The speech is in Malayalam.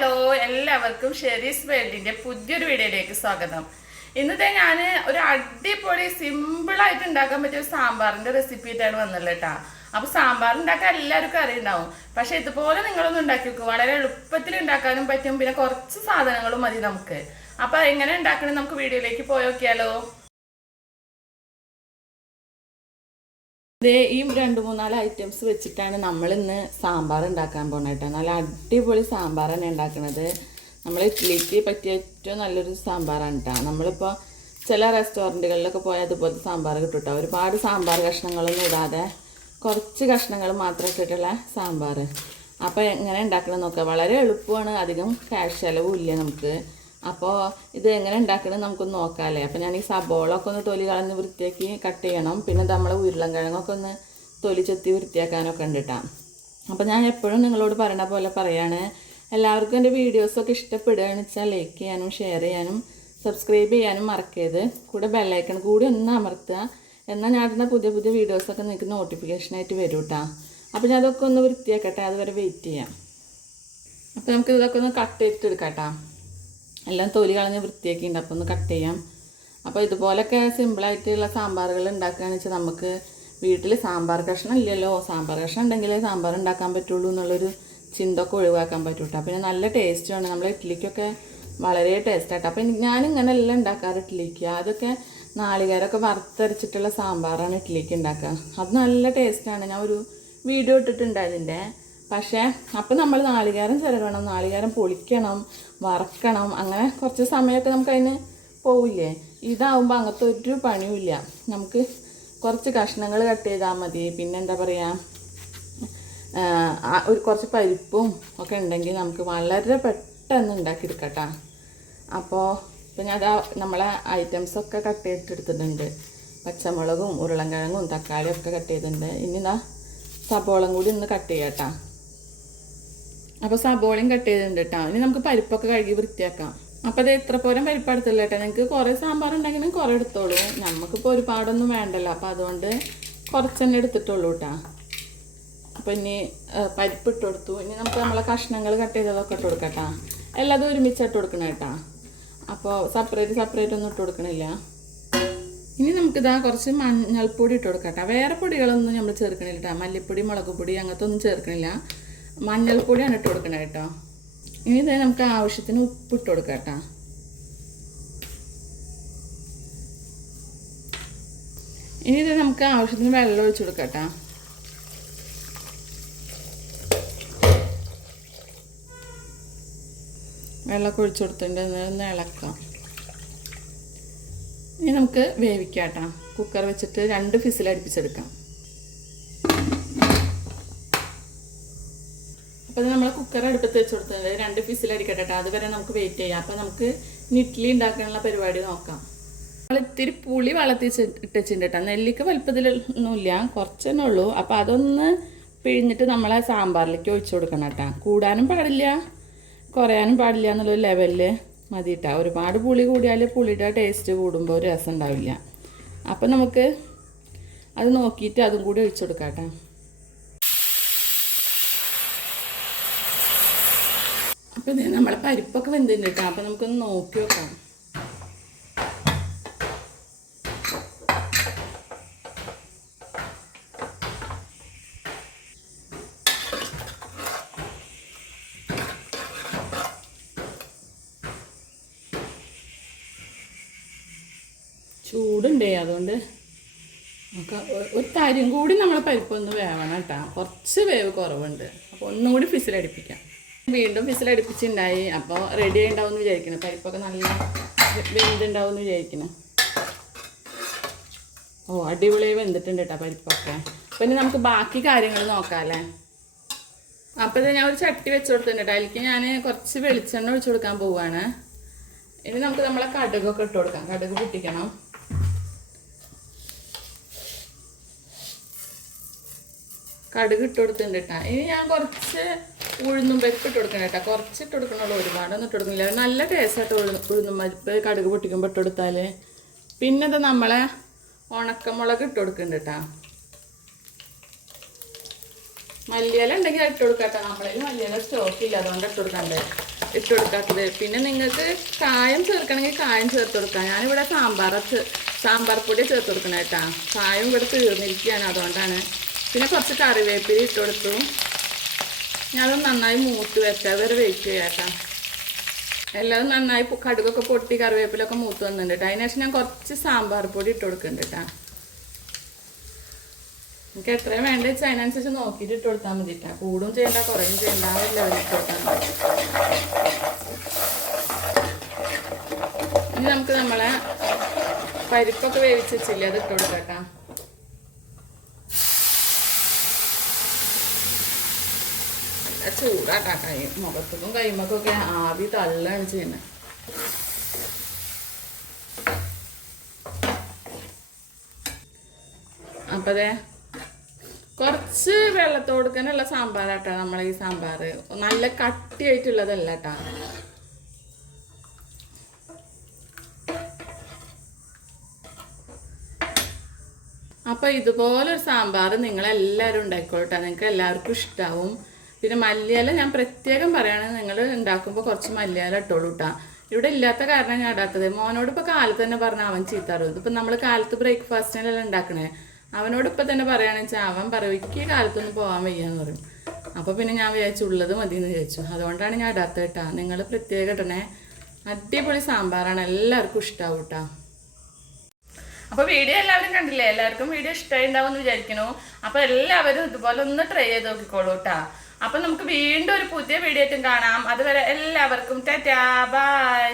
ഹലോ എല്ലാവർക്കും ഷെരീസ് വേൾഡിന്റെ പുതിയൊരു വീഡിയോയിലേക്ക് സ്വാഗതം. ഇന്നത്തെ ഞാൻ ഒരു അടിപൊളി സിമ്പിളായിട്ട് ഉണ്ടാക്കാൻ പറ്റിയ സാമ്പാറിന്റെ റെസിപ്പി ആയിട്ടാണ് വന്നുള്ളത് കേട്ടോ. അപ്പോൾ സാമ്പാർ ഉണ്ടാക്കാൻ എല്ലാവർക്കും അറിയുണ്ടാവും, പക്ഷെ ഇതുപോലെ നിങ്ങളൊന്നും ഉണ്ടാക്കി വെക്കും. വളരെ എളുപ്പത്തിൽ ഉണ്ടാക്കാനും പറ്റും, പിന്നെ കുറച്ച് സാധനങ്ങളും മതി നമുക്ക്. അപ്പോൾ എങ്ങനെ ഉണ്ടാക്കണം നമുക്ക് വീഡിയോയിലേക്ക് പോയി നോക്കിയാലോ. ഈ 2-3-4 ഐറ്റംസ് വെച്ചിട്ടാണ് നമ്മൾ ഇന്ന് സാമ്പാർ ഉണ്ടാക്കാൻ പോകുന്നത് കേട്ടോ. നല്ല അടിപൊളി സാമ്പാറാണ് ഉണ്ടാക്കുന്നത്. നമ്മൾ ഇഡ്ഡലിക്ക് പറ്റിയ ഏറ്റവും നല്ലൊരു സാമ്പാറാണ് കേട്ടോ. നമ്മളിപ്പോൾ ചില റെസ്റ്റോറൻറ്റുകളിലൊക്കെ പോയാൽ അതുപോലത്തെ സാമ്പാർ കിട്ടും കേട്ടോ. ഒരുപാട് സാമ്പാർ കഷ്ണങ്ങളൊന്നും ഇടാതെ കുറച്ച് കഷ്ണങ്ങൾ മാത്രം ഇട്ടിട്ടുള്ള സാമ്പാർ. അപ്പോൾ എങ്ങനെ ഉണ്ടാക്കണം നോക്കുക. വളരെ എളുപ്പമാണ്, അധികം ക്യാഷ് ചിലവും ഇല്ല നമുക്ക്. അപ്പോൾ ഇത് എങ്ങനെ ഉണ്ടാക്കണമെന്ന് നമുക്കൊന്ന് നോക്കാമല്ലേ. അപ്പോൾ ഞാൻ ഈ സബോളൊക്കെ ഒന്ന് തൊലി കളഞ്ഞ് വൃത്തിയാക്കി കട്ട് ചെയ്യണം. പിന്നെ നമ്മൾ ഉരുളൻകിഴങ്ങൊക്കെ ഒന്ന് തൊലി ചെത്തി വൃത്തിയാക്കാനൊക്കെ ഉണ്ട് കേട്ടോ. അപ്പോൾ ഞാൻ എപ്പോഴും നിങ്ങളോട് പറയണ പോലെ പറയാണ്, എല്ലാവർക്കും എൻ്റെ വീഡിയോസൊക്കെ ഇഷ്ടപ്പെടുകയാണെന്ന് വെച്ചാൽ ലൈക്ക് ചെയ്യാനും ഷെയർ ചെയ്യാനും സബ്സ്ക്രൈബ് ചെയ്യാനും മറക്കരുത്. കൂടെ ബെല്ലൈക്കൺ കൂടി ഒന്ന് അമർത്തുക. എന്നാൽ ഞാൻ ഇടുന്ന പുതിയ പുതിയ വീഡിയോസൊക്കെ നിങ്ങൾക്ക് നോട്ടിഫിക്കേഷനായിട്ട് വരും കേട്ടോ. അപ്പോൾ ഞാൻ അതൊക്കെ ഒന്ന് വൃത്തിയാക്കട്ടെ, അതുവരെ വെയിറ്റ് ചെയ്യാം. അപ്പോൾ നമുക്ക് ഇതൊക്കെ ഒന്ന് കട്ട് ചെയ്തിട്ടെടുക്കാം കേട്ടോ. എല്ലാം തൊലി കളഞ്ഞ് വൃത്തിയാക്കിയിട്ടുണ്ട്. അപ്പോൾ ഒന്ന് കട്ട് ചെയ്യാം. അപ്പോൾ ഇതുപോലൊക്കെ സിമ്പിളായിട്ടുള്ള സാമ്പാറുകൾ ഉണ്ടാക്കുകയാണെന്ന് വെച്ചാൽ നമുക്ക് വീട്ടിൽ സാമ്പാർ കഷ്ണം ഇല്ലല്ലോ, സാമ്പാർ കഷ്ണം ഉണ്ടെങ്കിലേ സാമ്പാർ ഉണ്ടാക്കാൻ പറ്റുള്ളൂ എന്നുള്ളൊരു ചിന്തൊക്കെ ഒഴിവാക്കാൻ പറ്റും കേട്ടോ. പിന്നെ നല്ല ടേസ്റ്റാണ്, നമ്മൾ ഇഡ്ഡലിക്കൊക്കെ വളരെ ടേസ്റ്റായിട്ട്. അപ്പോൾ ഞാനിങ്ങനെ എല്ലാം ഉണ്ടാക്കാറ് ഇഡ്ഡലിക്ക്. അതൊക്കെ നാളികേരമൊക്കെ വറുത്തരച്ചിട്ടുള്ള സാമ്പാറാണ് ഇഡ്ഡലിക്ക് ഉണ്ടാക്കുക. അത് നല്ല ടേസ്റ്റാണ്. ഞാൻ ഒരു വീഡിയോ ഇട്ടിട്ടുണ്ട് അതിൻ്റെ. പക്ഷേ അപ്പോൾ നമ്മൾ നാളികേരം ചിരകണം, നാളികേരം പൊളിക്കണം, വറക്കണം, അങ്ങനെ കുറച്ച് സമയമൊക്കെ നമുക്കതിന് പോവില്ലേ. ഇതാവുമ്പോൾ അങ്ങനത്തെ ഒരു പണിയുമില്ല. നമുക്ക് കുറച്ച് കഷ്ണങ്ങൾ കട്ട് ചെയ്താൽ മതി. പിന്നെ എന്താ പറയുക, കുറച്ച് പരിപ്പും ഒക്കെ ഉണ്ടെങ്കിൽ നമുക്ക് വളരെ പെട്ടെന്ന് ഉണ്ടാക്കിയെടുക്കാം കേട്ടോ. അപ്പോൾ പിന്നെ അത് നമ്മളെ ഐറ്റംസൊക്കെ കട്ട് ചെയ്തിട്ടെടുത്തിട്ടുണ്ട്. പച്ചമുളകും ഉരുളൻകിഴങ്ങും തക്കാളിയും ഒക്കെ കട്ട് ചെയ്തിട്ടുണ്ട്. ഇനി ഇതാ സബോളം കൂടി ഒന്ന് കട്ട് ചെയ്യാം കേട്ടോ. അപ്പോൾ സബോളയും കട്ട് ചെയ്തിട്ടുണ്ട് കേട്ടോ. ഇനി നമുക്ക് പരിപ്പൊക്കെ കഴുകി വൃത്തിയാക്കാം. അപ്പോൾ അത് എത്ര പോരം പരിപ്പ് എടുത്തില്ല കേട്ടോ. നിങ്ങൾക്ക് കുറേ സാമ്പാർ ഉണ്ടെങ്കിലും കുറേ എടുത്തോളൂ. നമുക്കിപ്പോൾ ഒരുപാടൊന്നും വേണ്ടല്ലോ, അപ്പോൾ അതുകൊണ്ട് കുറച്ച് തന്നെ എടുത്തിട്ടുള്ളൂ കേട്ടോ. അപ്പോൾ ഇനി പരിപ്പ് ഇട്ട് കൊടുത്തു. ഇനി നമുക്ക് നമ്മളെ കഷ്ണങ്ങൾ കട്ട് ചെയ്തതൊക്കെ ഇട്ട് കൊടുക്കാം കേട്ടോ. എല്ലാതും ഒരുമിച്ച് ഇട്ട് കൊടുക്കണം കേട്ടോ. അപ്പോൾ സെപ്പറേറ്റ് ഒന്നും ഇട്ട് കൊടുക്കണില്ല. ഇനി നമുക്കിതാ കുറച്ച് മഞ്ഞൾപ്പൊടി ഇട്ട് കൊടുക്കാം കേട്ടോ. വേറെ പൊടികളൊന്നും നമ്മൾ ചേർക്കണില്ല കേട്ടോ. മല്ലിപ്പൊടി, മുളക് പൊടി അങ്ങനത്തെ ഒന്നും ചേർക്കണില്ല. മഞ്ഞൾപ്പൊടിയാണ് ഇട്ട് കൊടുക്കണത് കേട്ടോ. ഇനി ഇതേ നമുക്ക് ആവശ്യത്തിന് ഉപ്പ് ഇട്ട് കൊടുക്കാം കേട്ടോ. ഇനി ഇത് നമുക്ക് ആവശ്യത്തിന് വെള്ളം ഒഴിച്ച് കൊടുക്കാം കേട്ടോ. വെള്ളമൊക്കെ ഒഴിച്ച് കൊടുത്തിട്ടുണ്ട്. ഒന്ന് ഇളക്കാം. ഇനി നമുക്ക് വേവിക്കാം കേട്ടോ. കുക്കർ വെച്ചിട്ട് 2 വിസിൽ അടുപ്പിച്ചെടുക്കാം. അപ്പോൾ അത് നമ്മൾ കുക്കർ അടുപ്പത്ത് വെച്ച് കൊടുത്തത് 2 വിസിൽ അടിക്കട്ടെ കേട്ടോ. അതുവരെ നമുക്ക് വെയിറ്റ് ചെയ്യാം. അപ്പോൾ നമുക്ക് ഇഡ്ഡലി ഉണ്ടാക്കാനുള്ള പരിപാടി നോക്കാം. നമ്മൾ ഇത്തിരി പുളി ഇട്ടിട്ടുണ്ട് കേട്ടോ. നെല്ലിക്ക വലുപ്പത്തിലൊന്നുമില്ല, കുറച്ച് തന്നെ ഉള്ളൂ. അപ്പോൾ അതൊന്ന് പിഴിഞ്ഞിട്ട് നമ്മളെ സാമ്പാറിലേക്ക് ഒഴിച്ചു കൊടുക്കണം കേട്ടോ. കൂടാനും പാടില്ല, കുറയാനും പാടില്ല എന്നുള്ളൊരു ലെവലിൽ മതി കേട്ടോ. ഒരുപാട് പുളി കൂടിയാൽ പുളിയുടെ ടേസ്റ്റ് കൂടുമ്പോൾ ഒരു രസം ഉണ്ടാവില്ല. അപ്പോൾ നമുക്ക് അത് നോക്കിയിട്ട് അതും കൂടി ഒഴിച്ചു കൊടുക്കാം കേട്ടോ. അപ്പോൾ ഇത് നമ്മളെ പരിപ്പൊക്കെ വെന്തിട്ടുണ്ട് കേട്ടോ. അപ്പോൾ നമുക്കൊന്ന് നോക്കി വെക്കാം. ചൂടുണ്ടേ, അതുകൊണ്ട് നമുക്ക് ഒരു കാര്യം കൂടി നമ്മളെ പരിപ്പൊന്ന് വേവണം കേട്ടോ. കുറച്ച് വേവ് കുറവുണ്ട്. അപ്പോൾ ഒന്നും കൂടി വിസിലടിപ്പിക്കാം. വീണ്ടും വിസിലടുപ്പിച്ചുണ്ടായി. അപ്പോൾ റെഡി ഉണ്ടാവും എന്ന് വിചാരിക്കണം. പരിപ്പൊക്കെ നല്ല വെന്തുണ്ടാവും എന്ന് വിചാരിക്കണം. ഓ അടിപൊളിയായി വെന്തിട്ടുണ്ട് കേട്ടോ പരിപ്പൊക്കെ. പിന്നെ നമുക്ക് ബാക്കി കാര്യങ്ങൾ നോക്കാം അല്ലേ. അപ്പോൾ ഇത് ഞാൻ ഒരു ചട്ടി വെച്ച് കൊടുത്തിട്ടുണ്ട് കേട്ടോ. അതിലേക്ക് ഞാൻ കുറച്ച് വെളിച്ചെണ്ണ ഒഴിച്ച് കൊടുക്കാൻ പോവുകയാണ്. ഇനി നമുക്ക് നമ്മളെ കടുകൊക്കെ ഇട്ട് കൊടുക്കാം. കടുക് പൊട്ടിക്കണം. കടുക് ഇട്ട് കൊടുത്തിട്ടുണ്ട് കേട്ടോ. ഇനി ഞാൻ കുറച്ച് ഉഴുന്നും പരിപ്പ് ഇട്ട് കൊടുക്കണം കേട്ടോ. കുറച്ച് ഇട്ട് കൊടുക്കണുള്ളൂ, ഒരുപാടൊന്നും ഇട്ട് കൊടുക്കുന്നില്ല. നല്ല ടേസ്റ്റായിട്ട് ഉഴുന്നും പരിപ്പ് കടുക് പൊട്ടിക്കുമ്പോൾ ഇട്ട് കൊടുത്താൽ. പിന്നെ ഇത് നമ്മളെ ഉണക്കമുളക് ഇട്ട് കൊടുക്കുന്നുണ്ട് കേട്ടോ. മല്ലിയില ഉണ്ടെങ്കിൽ ഇട്ട് കൊടുക്കാം കേട്ടോ. നമ്മളതിൽ മല്ലിയില സ്റ്റോക്ക് ഇല്ല, അതുകൊണ്ട് ഇട്ട് കൊടുക്കണ്ടേ. ഇട്ട് കൊടുക്കാത്തത്. പിന്നെ നിങ്ങൾക്ക് കായം ചേർക്കണമെങ്കിൽ കായം ചേർത്ത് കൊടുക്കാം. ഞാനിവിടെ സാമ്പാർ പൊടി ചേർത്ത് കൊടുക്കണം കേട്ടോ. കായം ഇവിടെ തീർന്നിരിക്കുകയാണ്, അതുകൊണ്ടാണ്. പിന്നെ കുറച്ച് കറിവേപ്പില ഇട്ട് കൊടുത്തു. ഞാനത് നന്നായി മൂത്ത് വെച്ചാൽ വരെ വെയിറ്റ് ചെയ്യാം കേട്ടോ. എല്ലാവരും നന്നായി കടുകൊക്കെ പൊട്ടി കറിവേപ്പിലൊക്കെ മൂത്ത് വന്നിട്ടുണ്ട് കേട്ടോ. അതിനുശേഷം ഞാൻ കുറച്ച് സാമ്പാർ പൊടി ഇട്ട് കൊടുക്കുന്നുണ്ട് കേട്ടോ. എനിക്ക് എത്രയും വേണ്ട വെച്ചാൽ അതിനനുസരിച്ച് നോക്കിയിട്ട് ഇട്ട് കൊടുത്താൽ മതി കേട്ടോ. കൂടും ചെയ്യണ്ട കുറയും ചെയ്യണ്ട, എല്ലാവരും ഇട്ട് കൊടുത്താൽ മതി. ഇനി നമുക്ക് നമ്മളെ പരിപ്പൊക്കെ വേവിച്ച് വെച്ചില്ലേ, അത് ഇട്ട് കൊടുക്കാം കേട്ടോ. ചൂടാട്ടാ മുഖത്തും കൈമക്കൊക്കെ ആവി തള്ളാണ് ചെയ്യുന്നത്. അപ്പം അതെ കുറച്ച് വെള്ളത്തോടുക്കാനുള്ള സാമ്പാറാട്ടാ നമ്മളെ ഈ സാമ്പാർ. നല്ല കട്ടിയായിട്ടുള്ളതല്ല കേട്ടാ. അപ്പം ഇതുപോലൊരു സാമ്പാർ നിങ്ങളെല്ലാവരും ഉണ്ടാക്കിക്കോട്ടെ. നിങ്ങൾക്ക് എല്ലാവർക്കും ഇഷ്ടാവും. പിന്നെ മല്ലിയില ഞാൻ പ്രത്യേകം പറയുകയാണെങ്കിൽ നിങ്ങൾ ഉണ്ടാക്കുമ്പോൾ കുറച്ച് മല്ലിയില ഇട്ടോളൂ കേട്ടോ. ഇവിടെ ഇല്ലാത്ത കാരണം ഞാൻ ഇടാത്തത്. മോനോട് ഇപ്പോൾ കാലത്ത് തന്നെ പറഞ്ഞാൽ അവൻ ചീത്താറും. ഇതിപ്പോൾ നമ്മൾ കാലത്ത് ബ്രേക്ക്ഫാസ്റ്റിനെല്ലാം ഉണ്ടാക്കണേ. അവനോട് ഇപ്പം തന്നെ പറയുകയാണെന്ന് വെച്ചാൽ അവൻ പറയും എനിക്ക് കാലത്തൊന്നും പോകാൻ വയ്യാന്ന് പറയും. അപ്പോൾ പിന്നെ ഞാൻ വിചാരിച്ചു ഉള്ളത് മതി എന്ന് വിചാരിച്ചു. അതുകൊണ്ടാണ് ഞാൻ ഇടാത്തത് കേട്ടോ. നിങ്ങൾ പ്രത്യേകം ഇടണേ. അടിപൊളി സാമ്പാറാണ്, എല്ലാവർക്കും ഇഷ്ടമാവും കേട്ടോ. അപ്പോൾ വീഡിയോ എല്ലാവരും കണ്ടില്ലേ? എല്ലാവർക്കും വീഡിയോ ഇഷ്ടമായി ഉണ്ടാവും എന്ന് വിചാരിക്കുന്നു. അപ്പോൾ എല്ലാവരും ഇതുപോലെ ഒന്ന് ട്രൈ ചെയ്ത് നോക്കിക്കോളൂ കേട്ടോ. അപ്പം നമുക്ക് വീണ്ടും ഒരു പുതിയ വീഡിയോ ആയിട്ടും കാണാം. അതുവരെ എല്ലാവർക്കും ടാറ്റാ ബൈ.